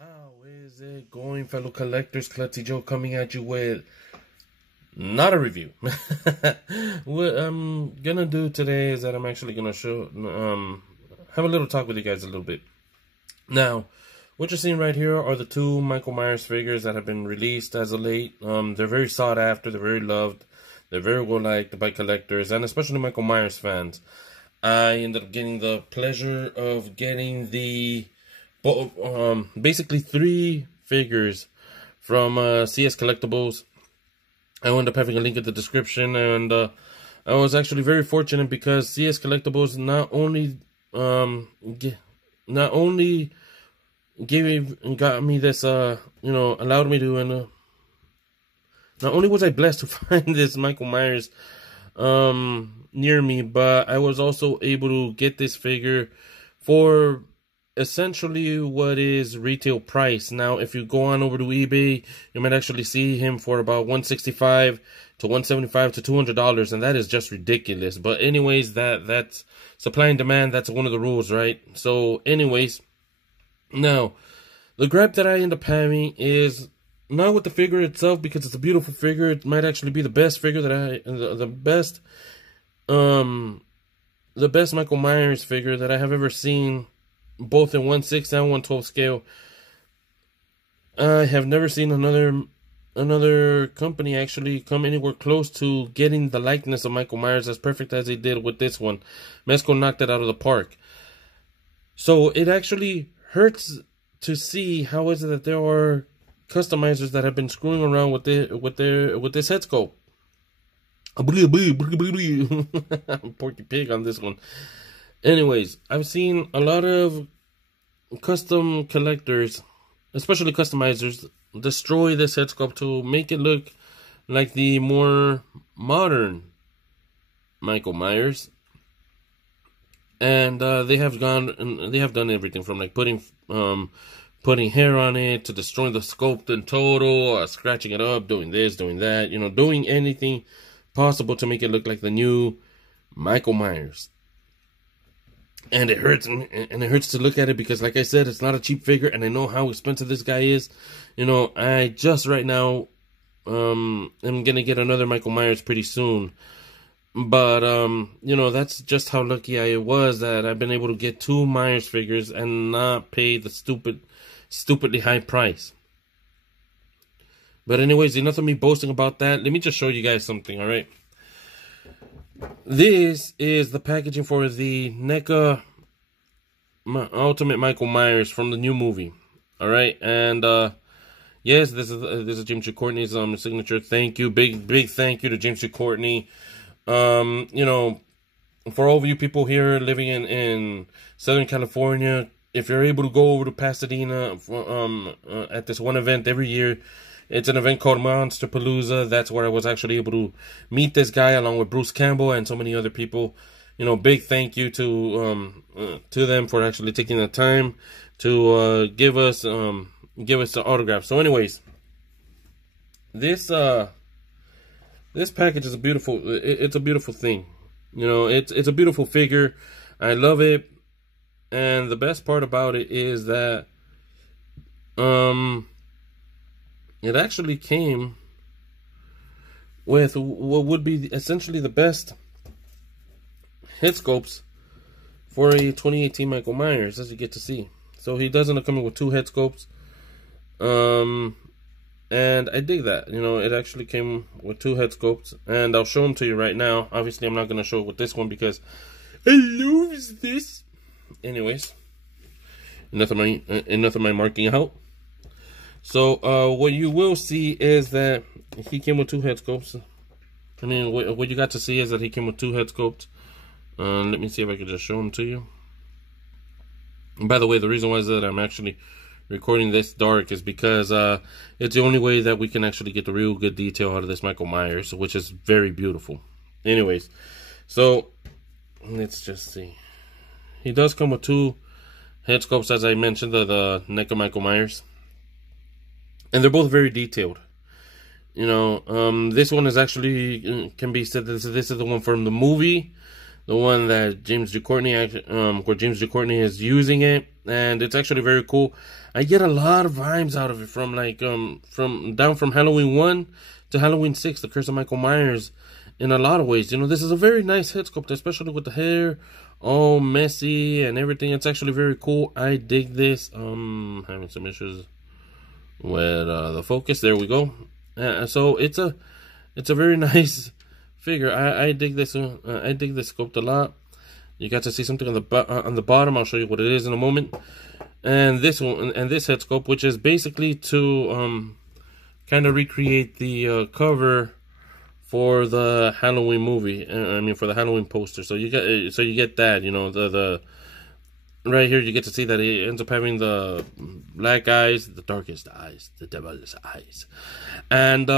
How is it going, fellow collectors? Klutzy Joe coming at you with not a review. What I'm gonna do today is that I'm actually gonna have a little talk with you guys a little bit. Now, what you're seeing right here are the two Michael Myers figures that have been released as of late. They're very sought after, they're very loved, they're very well liked by collectors and especially Michael Myers fans. I ended up getting the pleasure of getting basically three figures from CS Collectibles. I wound up having a link in the description, and I was actually very fortunate because CS Collectibles not only got me this allowed me to not only was I blessed to find this Michael Myers near me, but I was also able to get this figure for essentially what is retail price. Now, if you go on over to eBay, you might actually see him for about $165 to $175 to $200, and that is just ridiculous. But anyways, that's supply and demand. That's one of the rules, right? So anyways, now the gripe that I end up having is not with the figure itself, because it's a beautiful figure. It might actually be the best figure that the best Michael Myers figure that I have ever seen, both in 1/6 and 1/12 scale. I have never seen another company actually come anywhere close to getting the likeness of Michael Myers as perfect as they did with this one. Mezco knocked it out of the park. So it actually hurts to see how is it that there are customizers that have been screwing around with this head sculpt. Porky Pig on this one. Anyways, I've seen a lot of custom collectors, especially customizers, destroy this head sculpt to make it look like the more modern Michael Myers. And they have done everything from like putting hair on it to destroying the sculpt in total, scratching it up, doing this, doing that, doing anything possible to make it look like the new Michael Myers. And it hurts, and it hurts to look at it because, like I said, it's not a cheap figure, and I know how expensive this guy is. I just right now am gonna get another Michael Myers pretty soon. But that's just how lucky I was that I've been able to get two Myers figures and not pay the stupidly high price. But anyways, enough of me boasting about that. Let me just show you guys something, alright? This is the packaging for the NECA Ultimate Michael Myers from the new movie. Alright, and yes, this is James G. Courtney's signature. Thank you, big thank you to James G. Courtney. For all of you people here living in Southern California, if you're able to go over to Pasadena at this one event every year, it's an event called Monsterpalooza. That's where I was actually able to meet this guy along with Bruce Campbell and so many other people. Big thank you to them for actually taking the time to give us the autograph. So anyways, this package is it's a beautiful thing. It's a beautiful figure. I love it. And the best part about it is that it actually came with what would be essentially the best head sculpts for a 2018 Michael Myers, as you get to see. So he does end up coming with two head sculpts. And I dig that. It actually came with two head sculpts. And I'll show them to you right now. Obviously, I'm not going to show it with this one because I love this. Anyways, enough of my marking out. So, what you will see is that he came with two head sculpts. I mean, what you got to see is that he came with two head sculpts. Let me see if I can just show them to you. And by the way, the reason why is that I'm actually recording this dark is because it's the only way that we can actually get the real good detail out of this Michael Myers, which is very beautiful. Anyways, so let's just see. He does come with two head sculpts, as I mentioned, the NECA Michael Myers. And they're both very detailed. This one is actually, can be said that this is the one from the movie. the one that James Ducournau, where James Ducournau is using it, and it's actually very cool. I get a lot of vibes out of it from like from Halloween 1 to Halloween 6, The Curse of Michael Myers, in a lot of ways. You know, this is a very nice head sculpt, especially with the hair all messy and everything. It's actually very cool. I dig this. Having some issues with the focus. There we go. So it's a very nice figure. I dig this. I dig this sculpt a lot. You got to see something on the bottom. I'll show you what it is in a moment. And this one, and this head sculpt, which is basically to kind of recreate the cover for the Halloween movie. I mean, for the Halloween poster. So you get that. You know, the right here you get to see that he ends up having the black eyes, the darkest eyes, the devil's eyes, and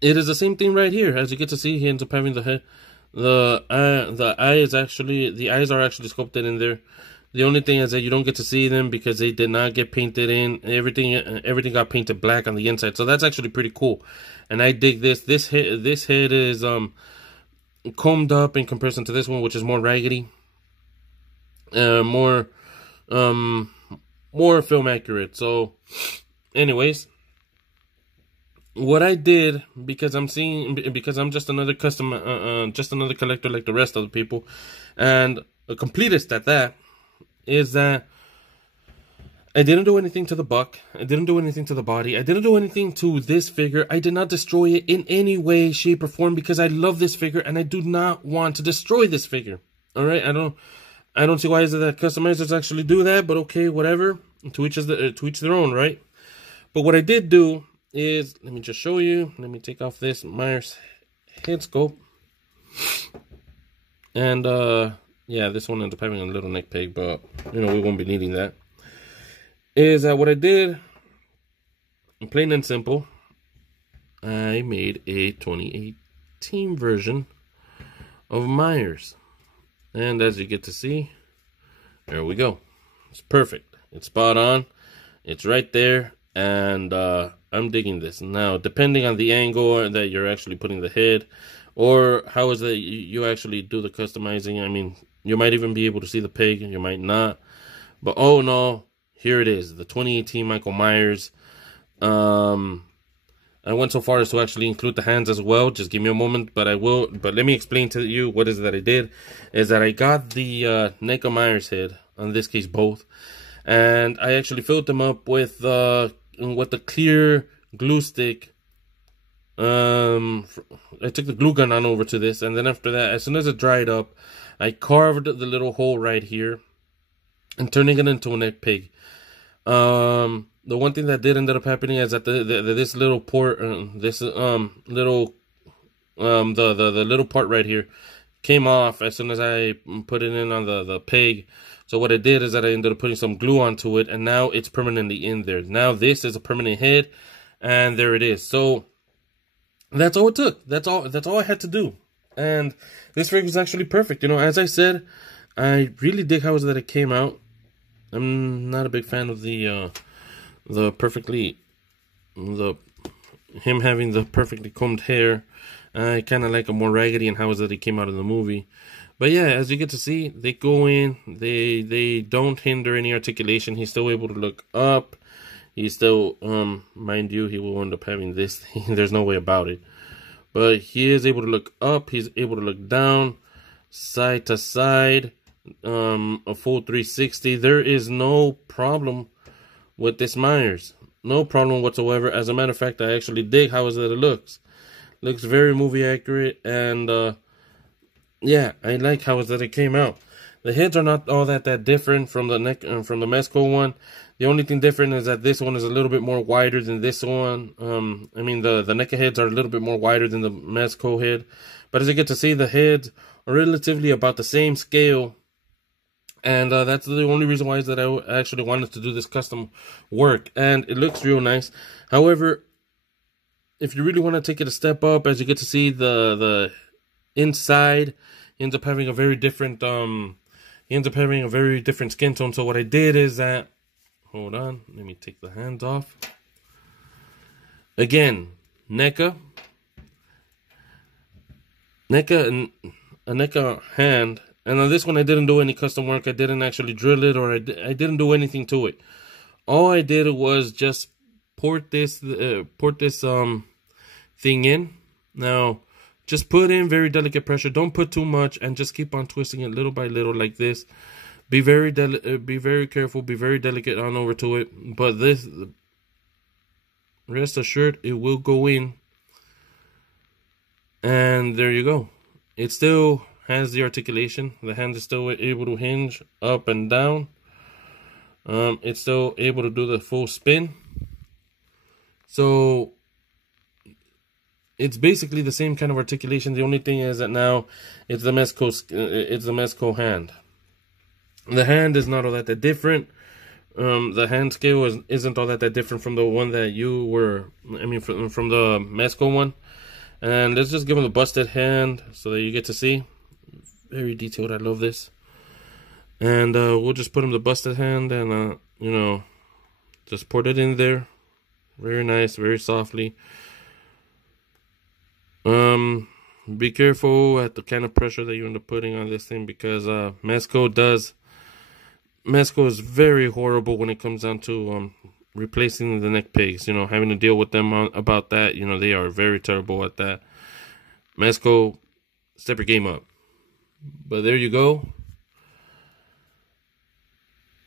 it is the same thing right here. As you get to see, he ends up having the head. The eyes are actually sculpted in there. The only thing is that you don't get to see them because they did not get painted in. Everything got painted black on the inside. So that's actually pretty cool. And I dig this. This head is combed up in comparison to this one, which is more raggedy. More film accurate. So anyways, what I did, because I'm just another just another collector like the rest of the people, and a completist at that, is that I didn't do anything to the buck. I didn't do anything to the body. I didn't do anything to this figure. I did not destroy it in any way, shape, or form, because I love this figure and I do not want to destroy this figure. All right, I don't see why is it that customizers actually do that, but okay, whatever. To each their own, right? But what I did do is, let me just show you. Let me take off this Myers head sculpt, and yeah, this one ends up having a little neck peg, but you know we won't be needing that. Is that what I did? Plain and simple, I made a 2018 version of Myers, and as you get to see, there we go. It's perfect. It's spot on. It's right there, and I'm digging this. Now, depending on the angle that you're actually putting the head, or how is that you actually do the customizing. I mean, you might even be able to see the pig, you might not. But oh no, here it is, the 2018 Michael Myers. I went so far as to actually include the hands as well. Just give me a moment, but I will. But let me explain to you what is it that I did. Is that I got the neck of Myers head, in this case both, and I actually filled them up with the clear glue stick. I took the glue gun on over to this, and then after that, as soon as it dried up, I carved the little hole right here and turning it into a neck pig. The one thing that did end up happening is that this little port, the little part right here came off as soon as I put it in on the pig. So what I did is that I ended up putting some glue onto it, and now it's permanently in there. Now this is a permanent head, and there it is. So that's all it took. That's all I had to do. And this figure is actually perfect. You know, as I said, I really dig how it came out. I'm not a big fan of him having the perfectly combed hair. I kind of like a more raggedy and how is that it came out in the movie. But yeah, as you get to see, they go in, they don't hinder any articulation. He's still able to look up. He's still, mind you, he will end up having this thing. There's no way about it. But he is able to look up. He's able to look down, side to side, a full 360. There is no problem with this Myers. No problem whatsoever. As a matter of fact, I actually dig how is that it looks. Looks very movie accurate, and yeah, I like how is that it came out. The heads are not all that different from the from the Mezco one. The only thing different is that this one is a little bit more wider than this one. I mean, the NECA heads are a little bit more wider than the Mezco head. But as you get to see, the heads are relatively about the same scale. And that's the only reason why is that I actually wanted to do this custom work. And it looks real nice. However, if you really want to take it a step up, as you get to see the inside, he ends up having a very different skin tone. So what I did is that, hold on, let me take the hands off. Again, NECA, NECA hand. And on this one, I didn't do any custom work. I didn't actually drill it, or I didn't do anything to it. All I did was just port this thing in. Now, just put in very delicate pressure. Don't put too much, and just keep on twisting it little by little like this. Be very careful. Be very delicate on over to it. But this, rest assured, it will go in. And there you go. It still has the articulation. The hand is still able to hinge up and down. It's still able to do the full spin. So it's basically the same kind of articulation. The only thing is that now it's the Mezco hand. The hand is not all that different. The hand scale isn't all that different from the one that you were, from the Mezco one. And let's just give him the busted hand so that you get to see. Very detailed. I love this. And we'll just put him the busted hand and, just put it in there. Very nice, very softly. Be careful at the kind of pressure that you end up putting on this thing, because Mezco is very horrible when it comes down to replacing the neck pegs. Having to deal with them about that. They are very terrible at that. Mezco, step your game up. But there you go.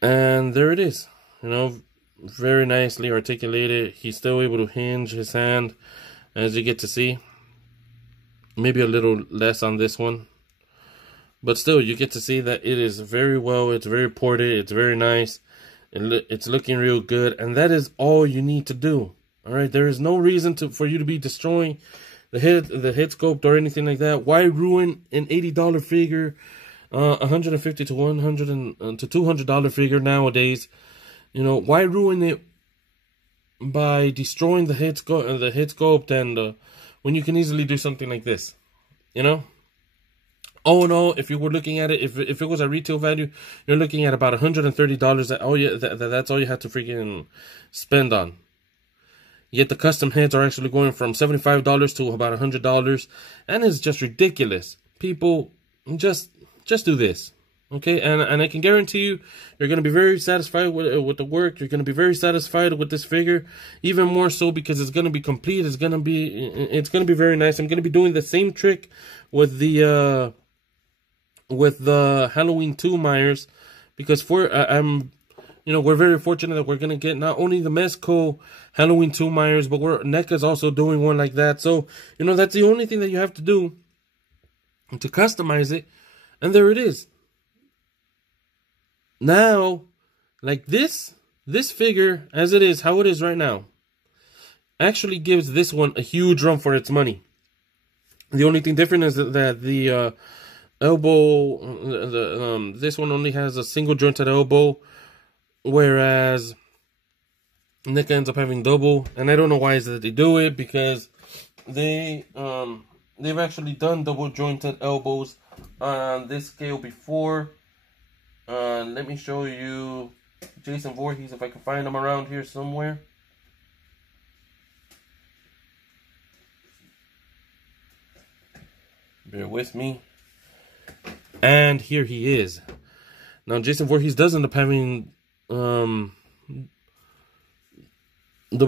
And there it is. Very nicely articulated. He's still able to hinge his hand, as you get to see. Maybe a little less on this one, but still you get to see that it is very well. It's very ported. It's very nice. It's looking real good, and that is all you need to do. All right, there is no reason for you to be destroying the head sculpt or anything like that. Why ruin an $80 figure, $150 to $100 to $200 figure nowadays? Why ruin it by destroying the head sculpt, and when you can easily do something like this, All in all, if you were looking at it, if it was a retail value, you're looking at about $130. That's all you have to freaking spend on. Yet the custom heads are actually going from $75 to about $100, and it's just ridiculous. People, just do this. Okay, and I can guarantee you, you're going to be very satisfied with the work. You're going to be very satisfied with this figure, even more so because it's going to be complete. It's going to be very nice. I'm going to be doing the same trick with the Halloween 2 Myers, because we're very fortunate that we're going to get not only the Mezco Halloween 2 Myers, but NECA's also doing one like that. So that's the only thing that you have to do to customize it, and there it is. Now, like this figure, as it is, how it is right now, actually gives this one a huge run for its money. The only thing different is that the elbow, this one only has a single jointed elbow, whereas NECA ends up having double. And I don't know why is that they do it, because they've actually done double jointed elbows on this scale before. Let me show you Jason Voorhees, if I can find him around here somewhere. Bear with me. And here he is. Now Jason Voorhees does end up having double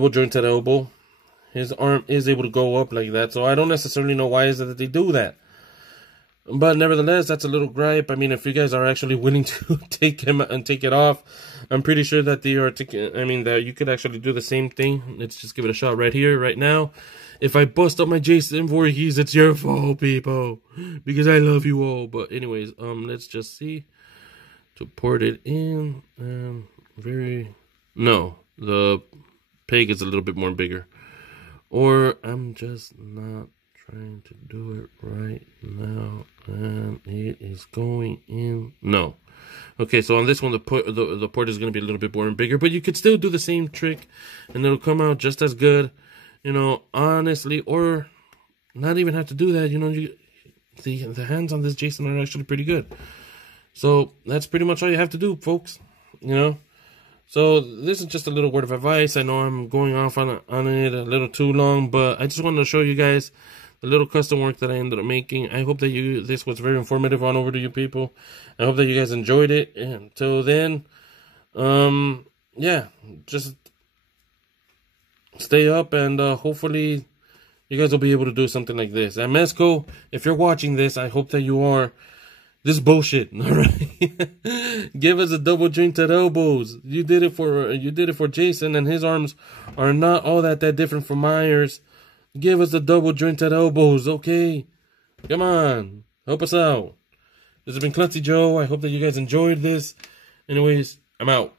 jointed elbow. His arm is able to go up like that, so I don't necessarily know why is it that they do that. But nevertheless, that's a little gripe. I mean, if you guys are actually willing to take him and take it off, I'm pretty sure that that you could actually do the same thing. Let's just give it a shot right here, right now. If I bust up my Jason Voorhees, it's your fault, people, because I love you all. But anyways, let's just see to port it in. No, the peg is a little bit more bigger, or I'm just not trying to do it right now, and it is going in. No. Okay, so on this one, the port is going to be a little bit more and bigger, but you could still do the same trick, and it'll come out just as good, honestly, or not even have to do that. The hands on this Jason are actually pretty good. So that's pretty much all you have to do, folks. So this is just a little word of advice. I know I'm going off on it a little too long, but I just wanted to show you guys a little custom work that I ended up making. I hope that this was very informative on over to you people. I hope that you guys enjoyed it. Until then, yeah, just stay up, and hopefully you guys will be able to do something like this. And Mezco, if you're watching this, I hope that you are. This bullshit, all right? Give us a double jointed elbows. You did it for Jason, and his arms are not all that different from Myers. Give us the double jointed elbows, okay? Come on, help us out. This has been Klutzy Joe. I hope that you guys enjoyed this. Anyways, I'm out.